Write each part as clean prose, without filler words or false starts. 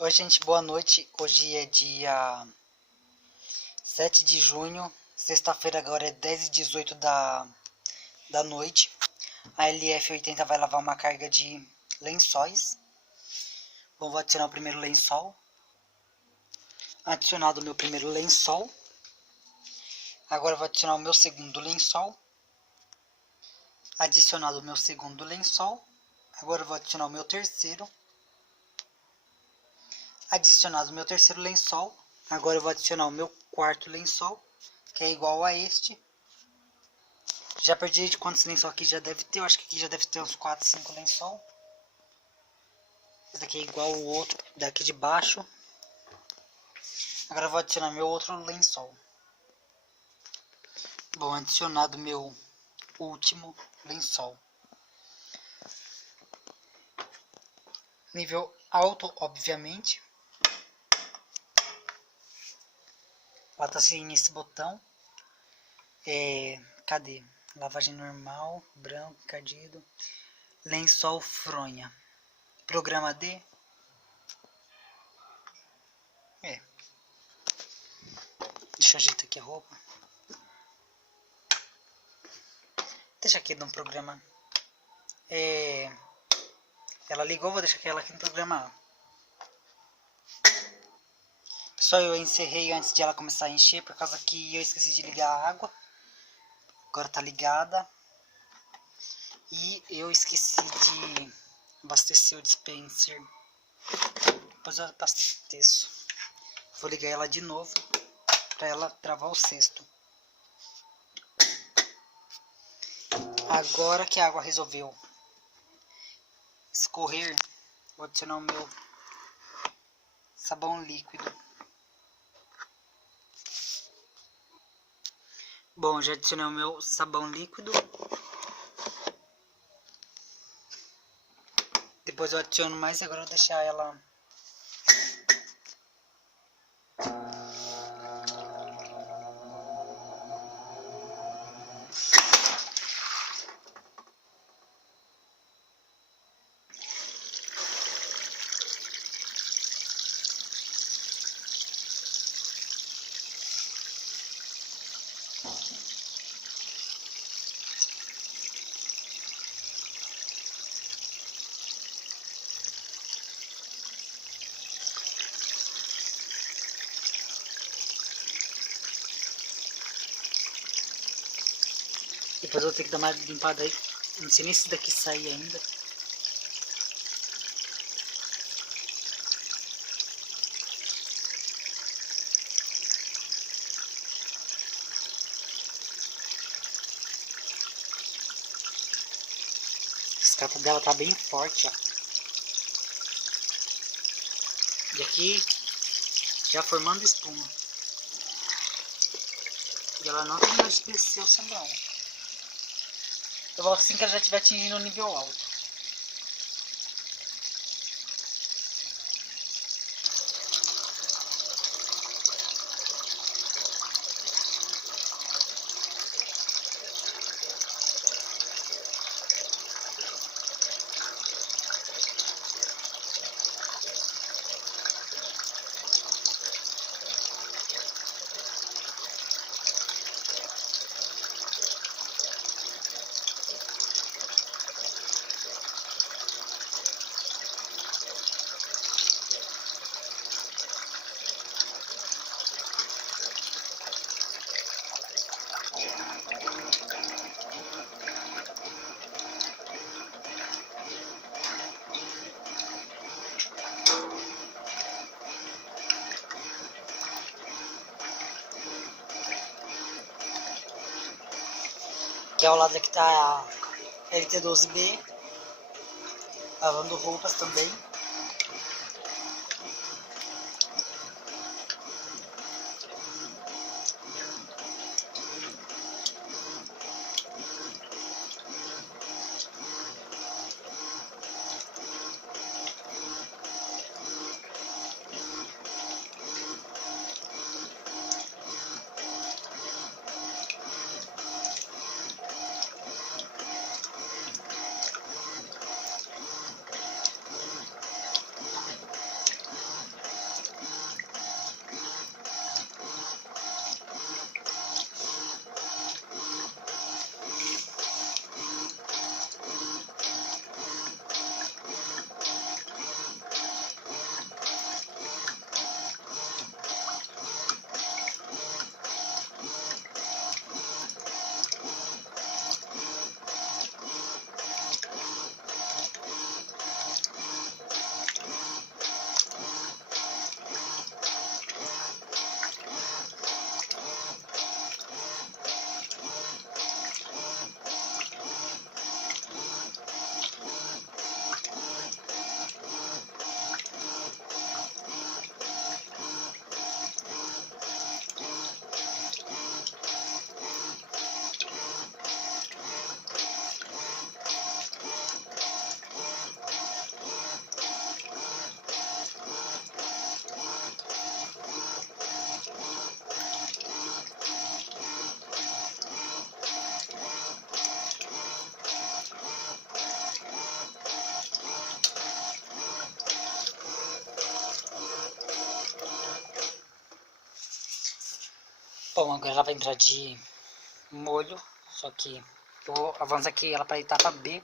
Oi, gente, boa noite. Hoje é dia 7 de junho, sexta-feira, agora é 10h18 da noite. A LF80 vai lavar uma carga de lençóis. Bom, vou adicionar o primeiro lençol. Adicionado o meu primeiro lençol. Agora vou adicionar o meu segundo lençol. Adicionado o meu segundo lençol. Agora vou adicionar o meu terceiro. Adicionado o meu terceiro lençol. Agora eu vou adicionar o meu quarto lençol, que é igual a este. Já perdi de quantos lençol aqui já deve ter. Eu acho que aqui já deve ter uns 4, 5 lençol. Esse daqui é igual ao outro daqui de baixo. Agora eu vou adicionar meu outro lençol. Bom, adicionado meu último lençol. Nível alto, obviamente. Bota-se nesse botão. Cadê? Lavagem normal, branco, encardido. Lençol fronha. Programa D. Deixa eu ajeitar aqui a roupa. Deixa aqui no programa. Ela ligou, vou deixar ela aqui no programa A. Pessoal, eu encerrei antes de ela começar a encher, por causa que eu esqueci de ligar a água. Agora tá ligada. E eu esqueci de abastecer o dispenser. Depois eu abasteço. Vou ligar ela de novo, para ela travar o cesto. Agora que a água resolveu escorrer, vou adicionar o meu sabão líquido. Bom, já adicionei o meu sabão líquido. Depois eu adiciono mais, agora eu vou deixar ela... Depois eu vou ter que dar uma limpada aí. Não sei nem se daqui sair ainda. A escapa dela tá bem forte, ó. E aqui já formando espuma. E ela não terminou de descer o sabão. Eu volto assim que ela já estiver atingindo o nível alto. Que ao lado aqui tá a LT12B, lavando roupas também. Bom, agora ela vai entrar de molho, só que eu vou avançar aqui ela para a etapa B.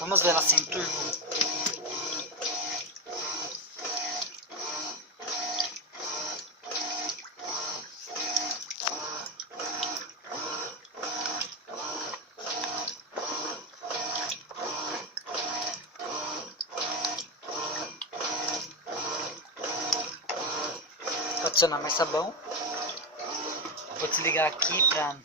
Vamos ver ela sem turbo. Vou adicionar mais sabão. Vou desligar aqui para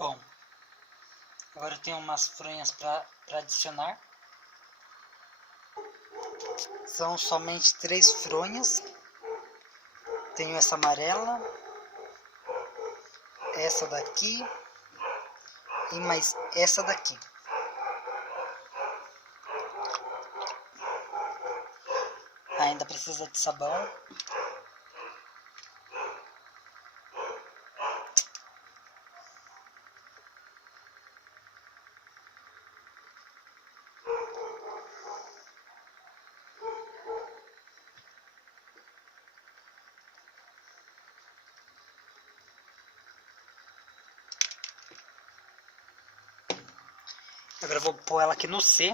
Bom, agora eu tenho umas fronhas para adicionar. São somente 3 fronhas. Tenho essa amarela, essa daqui e mais essa daqui. Ainda precisa de sabão. Agora eu vou pôr ela aqui no C.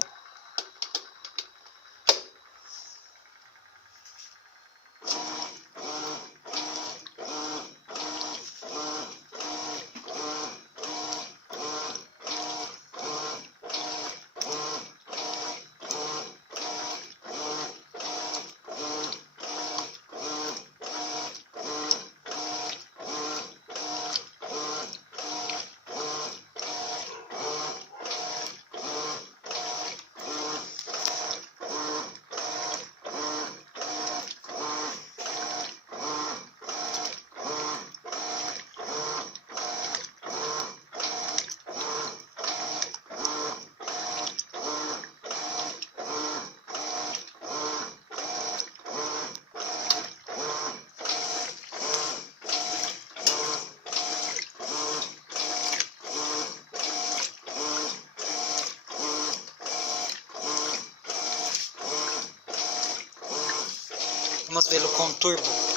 Vamos vê-lo com turbo.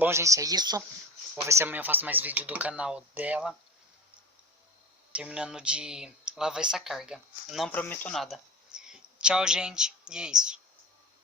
Bom, gente, é isso. Vou ver se amanhã eu faço mais vídeo do canal dela. Terminando de lavar essa carga. Não prometo nada. Tchau, gente. E é isso.